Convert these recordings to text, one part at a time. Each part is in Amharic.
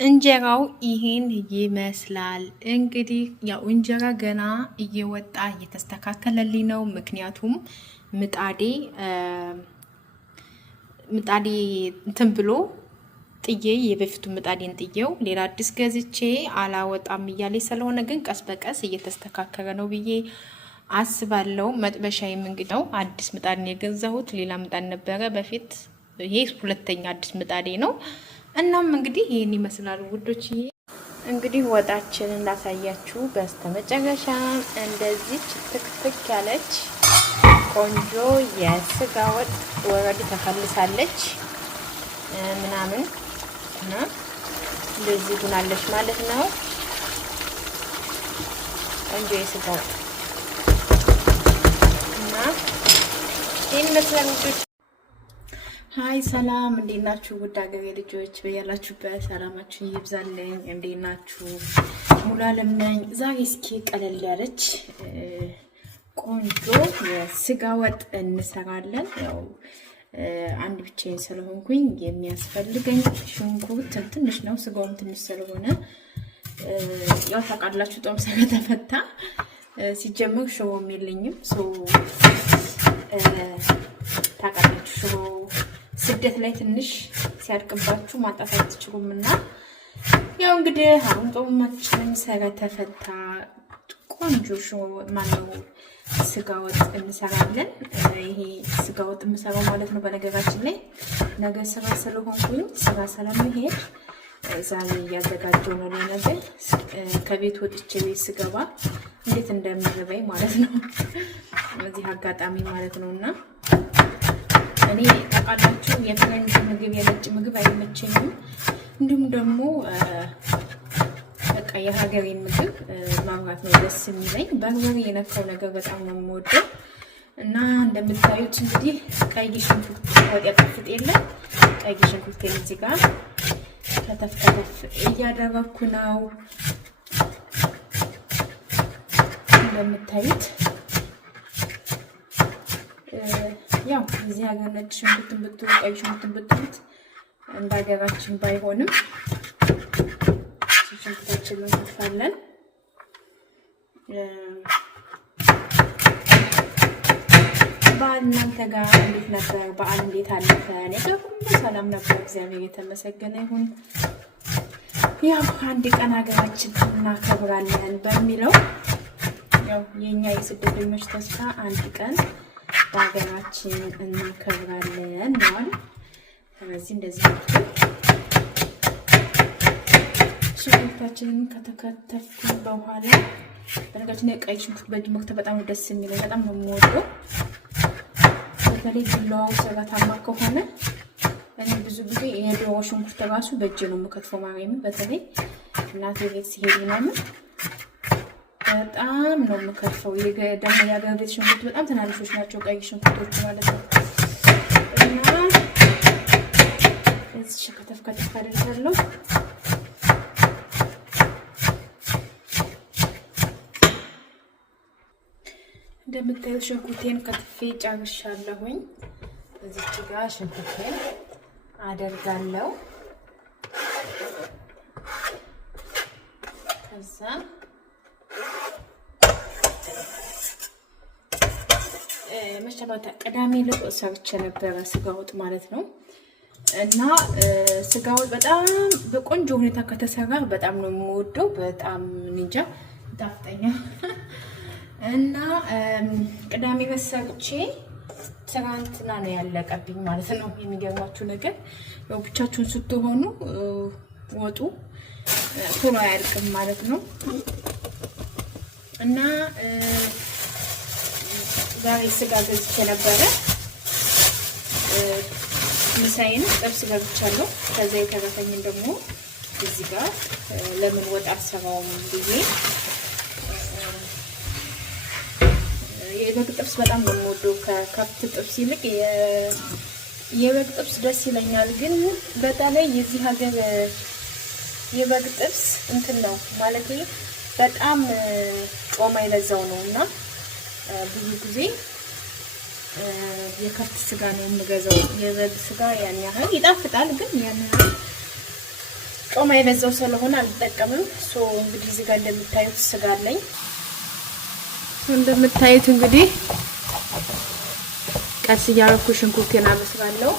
እንጀራው ይሄን ይመስላል። እንግዲህ ያው እንጀራ ገና እየወጣ እየተስተካከለልኝ ነው። ምክንያቱም ምጣዴ እንትን ብሎ ጥዬ የበፊቱ ምጣዴን ጥዬው ሌላ አዲስ ገዝቼ አላወጣም እያለኝ ስለሆነ ግን ቀስ በቀስ እየተስተካከለ ነው ብዬ አስባለሁ። መጥበሻዬም እንግዲህ ነው አዲስ ምጣድ ነው የገዛሁት። ሌላ ምጣድ ነበረ በፊት። ይሄ ሁለተኛ አዲስ ምጣዴ ነው። እናም እንግዲህ ይሄን ይመስላል ውዶች። እንግዲህ ወጣችንን ላሳያችሁ። በስተመጨረሻ እንደዚህ ትክትክ ያለች ቆንጆ የስጋ ወጥ ወረድ ተፈልሳለች ምናምን እና እንደዚህ ሆናለች ማለት ነው። ቆንጆ የስጋ ወጥ እና ይሄን ይመስላል ውዶች። ሃይ ሰላም፣ እንዴት ናችሁ? ውድ ሀገሬ ልጆች በያላችሁበት ሰላማችሁ ይብዛልኝ። እንዴት ናችሁ? ሙሉ አለም ነኝ። ዛሬ እስኪ ቀለል ያለች ቆንጆ የስጋ ወጥ እንሰራለን። ያው አንድ ብቻዬን ስለሆንኩኝ የሚያስፈልገኝ ሽንኩርት ትንሽ ነው፣ ስጋውም ትንሽ ስለሆነ ያው ታውቃላችሁ ጦም ስለተፈታ ሲጀምር ሽሮም የለኝም። ታውቃላችሁ ሽሮ ስደት ላይ ትንሽ ሲያድቅባችሁ ማጣት አትችሉምና ያው እንግዲህ አሁን ጦማችንም ስለተፈታ ቆንጆ ሽሮ ማነው ስጋ ወጥ እንሰራለን። ይሄ ስጋ ወጥ የምሰራው ማለት ነው በነገራችን ላይ ነገ ስራ ስለሆንኩኝ ስራ ስለምሄድ ዛሬ እያዘጋጀው ነው ለነገ ከቤት ወጥቼ ቤት ስገባ እንዴት እንደምርበኝ ማለት ነው እዚህ አጋጣሚ ማለት ነውና እኔ ታውቃላችሁ የፈረንጅ ምግብ የነጭ ምግብ አይመቸኝም። እንዲሁም ደግሞ በቃ የሀገሬ ምግብ ማብራት ነው ደስ የሚለኝ። በርበሬ የነካው ነገር በጣም ነው የምወደው እና እንደምታዩት እንግዲህ ቀይ ሽንኩርት ወጥ ያጣፍጥ የለ ቀይ ሽንኩርት እዚህ ጋር ከተፍ ከተፍ እያደረኩ ነው እንደምታዩት። ያው እዚህ ሀገር ነጭ ሽንኩርትን ብትሉ ቀይ ሽንኩርትን ብትሉት እንደ ሀገራችን ባይሆንም ሽንኩርታችንን እንከትፋለን። በዓል እናንተ ጋር እንዴት ነበር? በዓል እንዴት አለፈ? እኔ ጋር ሁሉ ሰላም ነበር፣ እግዚአብሔር የተመሰገነ ይሁን። ያው አንድ ቀን ሀገራችን እናከብራለን በሚለው ያው የኛ የስደተኞች ተስፋ አንድ ቀን በሀገራችን እናከብራለን ነው። ስለዚህ እንደዚህ ሽንኩርታችንን ከተከተፍን በኋላ በነገራችን ላይ ቀይ ሽንኩርት በእጅ መክተፍ በጣም ደስ የሚለኝ፣ በጣም ነው የምወደው። በተለይ ቢላዋው ሰራታማ ከሆነ እኔ ብዙ ጊዜ የዶሮ ሽንኩርት ራሱ በእጅ ነው የምከትፈው። ማርያምን በተለይ እናቴ ቤት ሲሄድ ምናምን በጣም ነው የምከትፈው። ደግሞ የሀገር ቤት ሽንኩርት በጣም ትናንሾች ናቸው፣ ቀይ ሽንኩርቶች ማለት ነው። እና እዚህ ከተፍ ከተፍ አደርጋለሁ። እንደምታዩት ሽንኩርቴን ከትፌ ጨርሻለሁኝ። እዚች ጋር ሽንኩርቴን አደርጋለሁ። ከዛ መሸባታ ቅዳሜ ዕለት ሰርቼ ነበረ ስጋ ወጥ ማለት ነው። እና ስጋ ወጥ በጣም በቆንጆ ሁኔታ ከተሰራ በጣም ነው የምወደው። በጣም እንጃ ይጣፍጠኛል። እና ቅዳሜ ዕለት ሰርቼ ትናንትና ነው ያለቀብኝ ማለት ነው። የሚገርማችሁ ነገር ያው ብቻችሁን ስትሆኑ ወጡ ቶሎ አያልቅም ማለት ነው። እና ዛሬ ስጋ ገዝቼ ነበረ። ምሳዬን ጥብስ ገብቻለሁ። ከዛ የተረፈኝን ደግሞ እዚህ ጋር ለምን ወጥ አልሰራውም ብዬ የበግ ጥብስ በጣም ነው የምወደው ከከብት ጥብስ ይልቅ የበግ ጥብስ ደስ ይለኛል። ግን በተለይ የዚህ ሀገር የበግ ጥብስ እንትን ነው ማለት በጣም ጮማ የበዛው ነው እና ብዙ ጊዜ የከብት ስጋ ነው የምገዛው። የበግ ስጋ ያን ያህል ይጣፍጣል፣ ግን ያን ያህል ጮማ የበዛው ስለሆነ አልጠቀምም። እንግዲህ እዚህ ጋር እንደምታዩት ስጋ አለኝ። እንደምታዩት እንግዲህ ቀስ እያረኩ ሽንኩርቴን አበስላለሁ።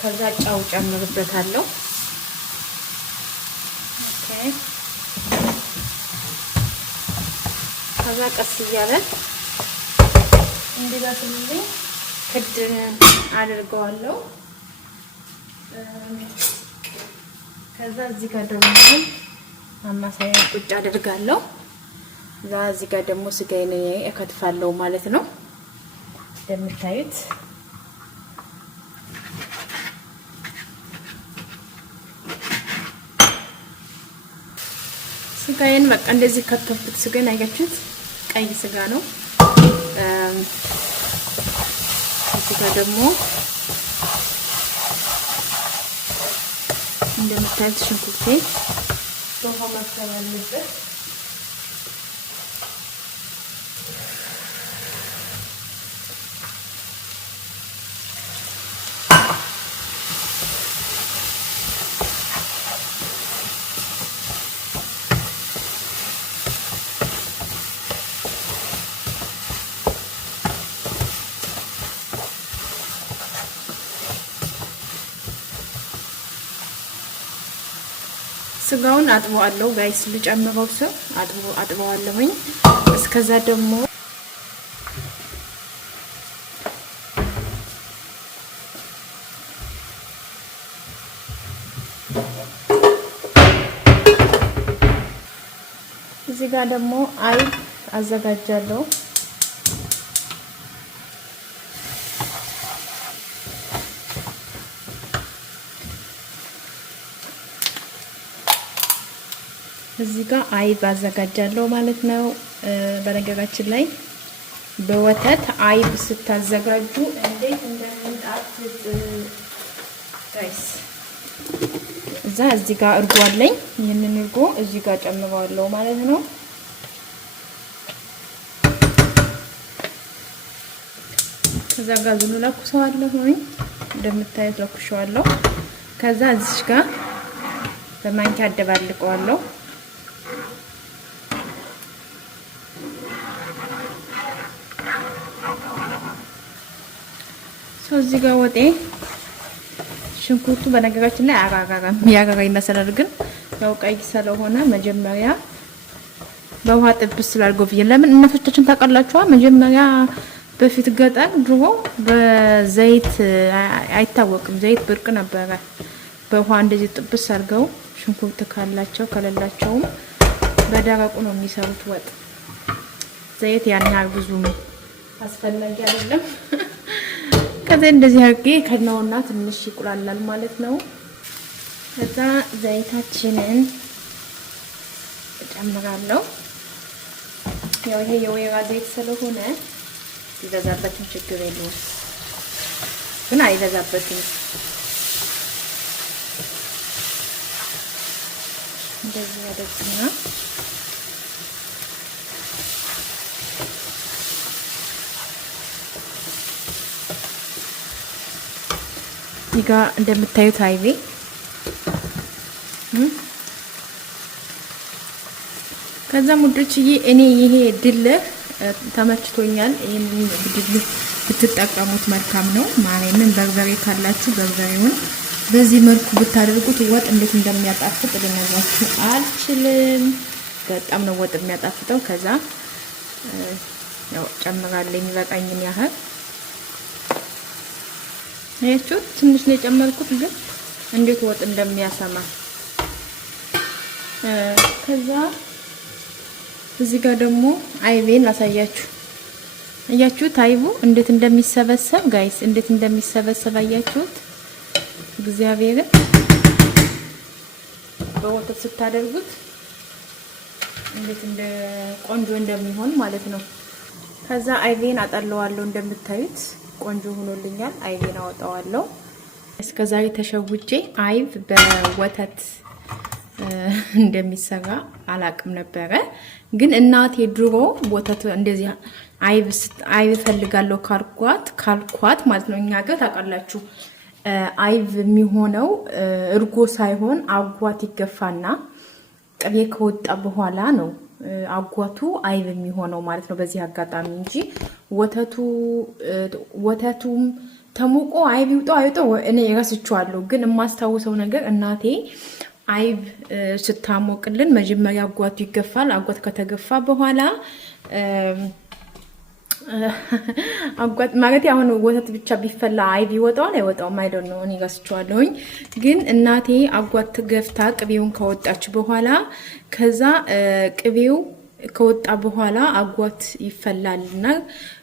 ከዛ ጫው ጨምርበታለሁ። ኦኬ ከዛ ቀስ እያለ እንዲበስልልኝ ክድ አድርገዋለሁ። ከዛ እዚህ ጋር ደግሞ አማሳያ ቁጭ አድርጋለሁ። እዚህ ጋር ደግሞ ስጋዬን እከትፋለሁ ማለት ነው። እንደምታዩት ስጋዬን በቃ እንደዚህ ከተፍኩት። ስጋዬን አያችሁት? ቀይ ስጋ ነው። እዚህ ጋር ደግሞ እንደምታዩት ሽንኩርቴ በውሃ መብሰል አለበት። ስጋውን አጥበዋለሁ ጋይስ። ልጨምረው ሰው አጥበዋለሁኝ። እስከዛ ደግሞ እዚህ ጋር ደግሞ አይብ አዘጋጃለሁ። እዚህ ጋር አይብ አዘጋጃለሁ ማለት ነው። በነገራችን ላይ በወተት አይብ ስታዘጋጁ እንዴት እንደምጣፍጥ ጋይስ። እዚህ ጋር እርጎ አለኝ። ይሄንን እርጎ እዚህ ጋር ጨምረዋለሁ ማለት ነው። ከዛ ጋዙን ለኩሰዋለሁ። እንደምታዩት ለኩሸዋለሁ። ከዛ እዚህ ጋር በማንኪያ አደባልቀዋለሁ። እዚህ ጋር ወጤ ሽንኩርቱ በነገራችን ላይ ያጋጋ ይመስላል፣ ግን ያው ቀይ ስለሆነ መጀመሪያ በውሃ ጥብስ ስላልገው ብዬ ለምን እናቶቻችን ታውቃላችሁ፣ መጀመሪያ በፊት ገጠር ድሮ በዘይት አይታወቅም፣ ዘይት ብርቅ ነበረ። በውሃ እንደዚህ ጥብስ አድርገው ሽንኩርት ካላቸው ከሌላቸውም በደረቁ ነው የሚሰሩት ወጥ። ዘይት ያን ያህል ብዙም አስፈላጊ አይደለም። ከዛ እንደዚህ አድርጌ ከነውና ትንሽ ይቁላላል ማለት ነው። ከዛ ዘይታችንን እጨምራለሁ። ያው ይሄ የወይራ ዘይት ስለሆነ ይበዛበትም ችግር የለውም፣ ግን አይበዛበትም። እንደዚህ ያደርግና ይጋ እንደምታዩት አይቤ ከዛ ሙዶችዬ እኔ ይሄ ድልህ ተመችቶኛል። ይሄንን ድልህ ብትጠቀሙት መልካም ነው። ማለምን በርበሬ ካላችሁ በርበሬውን በዚህ መልኩ ብታደርጉት ወጥ እንዴት እንደሚያጣፍጥ ልነግራችሁ አልችልም። በጣም ነው ወጥ የሚያጣፍጠው። ከዛ ያው ጨምራለሁ የሚበቃኝን ያህል ነጭው ትንሽ ነው የጨመርኩት፣ ግን እንዴት ወጥ እንደሚያሰማ። ከዛ እዚህ ጋር ደግሞ አይቤን ላሳያችሁ። አያችሁት? አይቡ እንዴት እንደሚሰበሰብ ጋይስ፣ እንዴት እንደሚሰበሰብ አያችሁት? እግዚአብሔርን በወተት ስታደርጉት እንዴት እንደ ቆንጆ እንደሚሆን ማለት ነው። ከዛ አይቤን አጠለዋለሁ። እንደምታዩት ቆንጆ ሆኖልኛል። አይቤን አወጣዋለሁ። እስከዛሬ ተሸውጄ አይብ በወተት እንደሚሰራ አላቅም ነበረ። ግን እናቴ ድሮ ወተት እንደዚህ አይብ ፈልጋለሁ ካልኳት ማለት ነው። እኛ ጋር ታውቃላችሁ አይብ የሚሆነው እርጎ ሳይሆን አጓት ይገፋና ቅቤ ከወጣ በኋላ ነው አጓቱ አይብ የሚሆነው ማለት ነው። በዚህ አጋጣሚ እንጂ ወተቱም ተሞቆ አይብ ይውጣው አይውጣው እኔ እረስቸዋለሁ። ግን የማስታውሰው ነገር እናቴ አይብ ስታሞቅልን መጀመሪያ አጓቱ ይገፋል። አጓት ከተገፋ በኋላ አጓት ማለት አሁን ወተት ብቻ ቢፈላ አይብ ይወጣዋል አይወጣውም አይደል ነው። እኔ እረስቸዋለሁኝ። ግን እናቴ አጓት ገፍታ ቅቤውን ካወጣች በኋላ ከዛ ቅቤው ከወጣ በኋላ አጓት ይፈላልና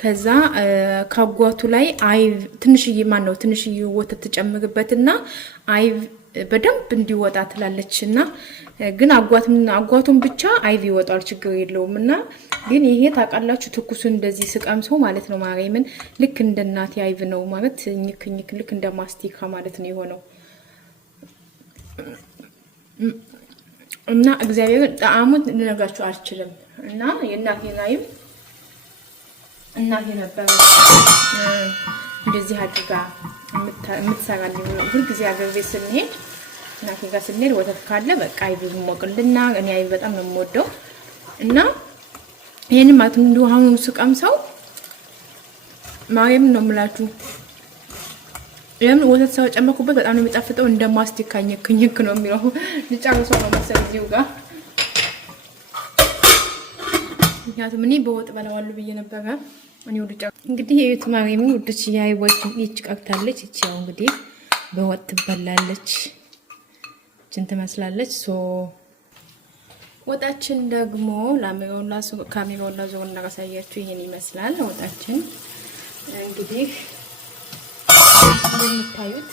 ከዛ ካጓቱ ላይ አይብ ትንሽዬ ወተት ተጨምርበትና አይብ በደንብ እንዲወጣ ትላለችና ግን አጓቱን ብቻ አይብ ይወጣል ችግር የለውምና ግን ይሄ ታውቃላችሁ ትኩሱ እንደዚህ ስቀምሰው ማለት ነው ማርያምን ልክ እንደ እናቴ አይብ ነው ማለት ኝክ ልክ እንደ ማስቲካ ማለት ነው የሆነው እና እግዚአብሔር ጣዕሙን ልነግራችሁ አልችልም። እና የእናቴን አይብ እናቴ ነበር እንደዚህ አድርጋ የምትሰራልኝ ሁልጊዜ አገር ቤት ስንሄድ እናቴ ጋር ስንሄድ ወተት ካለ በቃ አይብ ሞቅልና እኔ አይብ በጣም ነው የምወደው እና ይሄን ማለት ነው አሁን ስቀምሰው ማርያም ነው የምላችሁ ወተት ሰው ጨመርኩበት በጣም ነው የሚጣፍጠው እንደ ማስቲካ ኝክ ነው የሚለው ልጫውሰው ነው መሰለኝ እዚሁ ጋር ምክንያቱም እኔ በወጥ በላዋለሁ ብዬ ነበረ እኔ ወድጫ እንግዲህ የዩት ማርያም ወድች ያይወጭ ይጭቃክታለች እቺ ያው እንግዲህ በወጥ ትበላለች ችን ትመስላለች ወጣችን ደግሞ ካሜራውና ዞር እናሳያችሁ ይሄን ይመስላል ወጣችን እንግዲህ እንደምታዩት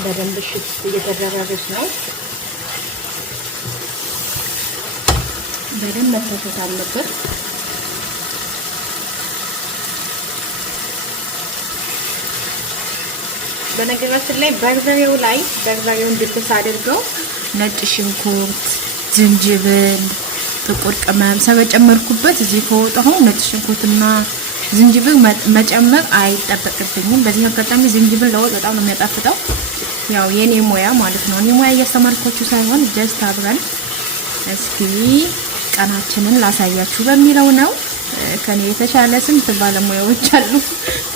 በደንብ ሽት እየተደረገች ነው በደንብ መተሰት አለበት በነገራችን ላይ በርበሬውን እንድትስ አድርገው ነጭ ሽንኩርት ዝንጅብል ጥቁር ቅመም ሰበጨመርኩበት እዚህ ከወጣሁ ነጭ ሽንኩርትና ዝንጅብል መጨመር አይጠበቅብኝም በዚህ አጋጣሚ ዝንጅብል ለወጥ በጣም ነው የሚያጣፍጠው ያው የኔ ሙያ ማለት ነው እኔ ሙያ እያስተማርኳችሁ ሳይሆን ጀስት አብረን እስኪ ቀናችንን ላሳያችሁ በሚለው ነው ከኔ የተሻለ ስንት ባለሙያዎች አሉ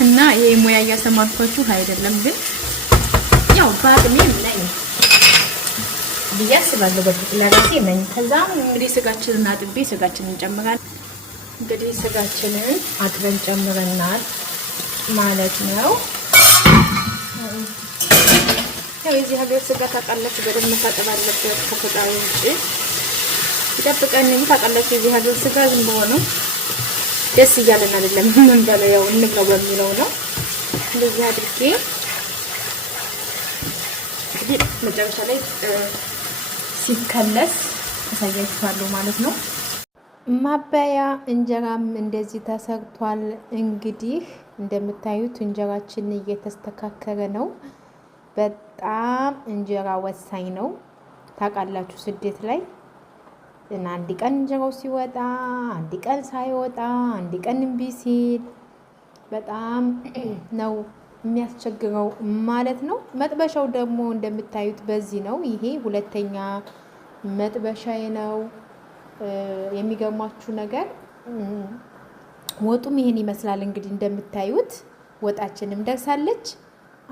እና ይሄ ሙያ እያስተማርኳችሁ አይደለም ግን ያው ባድሜ ነኝ ቢያስባለሁ በፊት ለራሴ ነኝ ከዛም እንግዲህ ስጋችንን አጥቤ ስጋችንን እንጨምራለን እንግዲህ ስጋችንን አጥበን ጨምረናል ማለት ነው ያው የዚህ ሀገር ስጋ ታውቃላችሁ በደንብ መታጠብ አለበት ከፈጣሪ ውጪ ይጠብቀን እንጂ ታውቃላችሁ የዚህ ሀገር ስጋ ዝም ብሎ ነው ደስ እያለን አይደለም ምን በለው ያው እንብለው በሚለው ነው እንደዚህ አድርጌ እንግዲህ መጨረሻ ላይ ሲከለስ አሳያችኋለሁ ማለት ነው ማባያ እንጀራም እንደዚህ ተሰርቷል እንግዲህ እንደምታዩት እንጀራችን እየተስተካከለ ነው በጣም እንጀራ ወሳኝ ነው ታውቃላችሁ ስደት ላይ እና አንድ ቀን እንጀራው ሲወጣ አንድ ቀን ሳይወጣ አንድ ቀን እምቢ ሲል በጣም ነው የሚያስቸግረው ማለት ነው መጥበሻው ደግሞ እንደምታዩት በዚህ ነው ይሄ ሁለተኛ መጥበሻዬ ነው የሚገርማችሁ ነገር ወጡም ይሄን ይመስላል እንግዲህ እንደምታዩት ወጣችንም ደርሳለች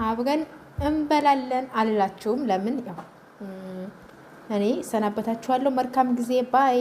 አብረን እንበላለን አልላችሁም ለምን ያው እኔ ሰናበታችኋለሁ መልካም ጊዜ ባይ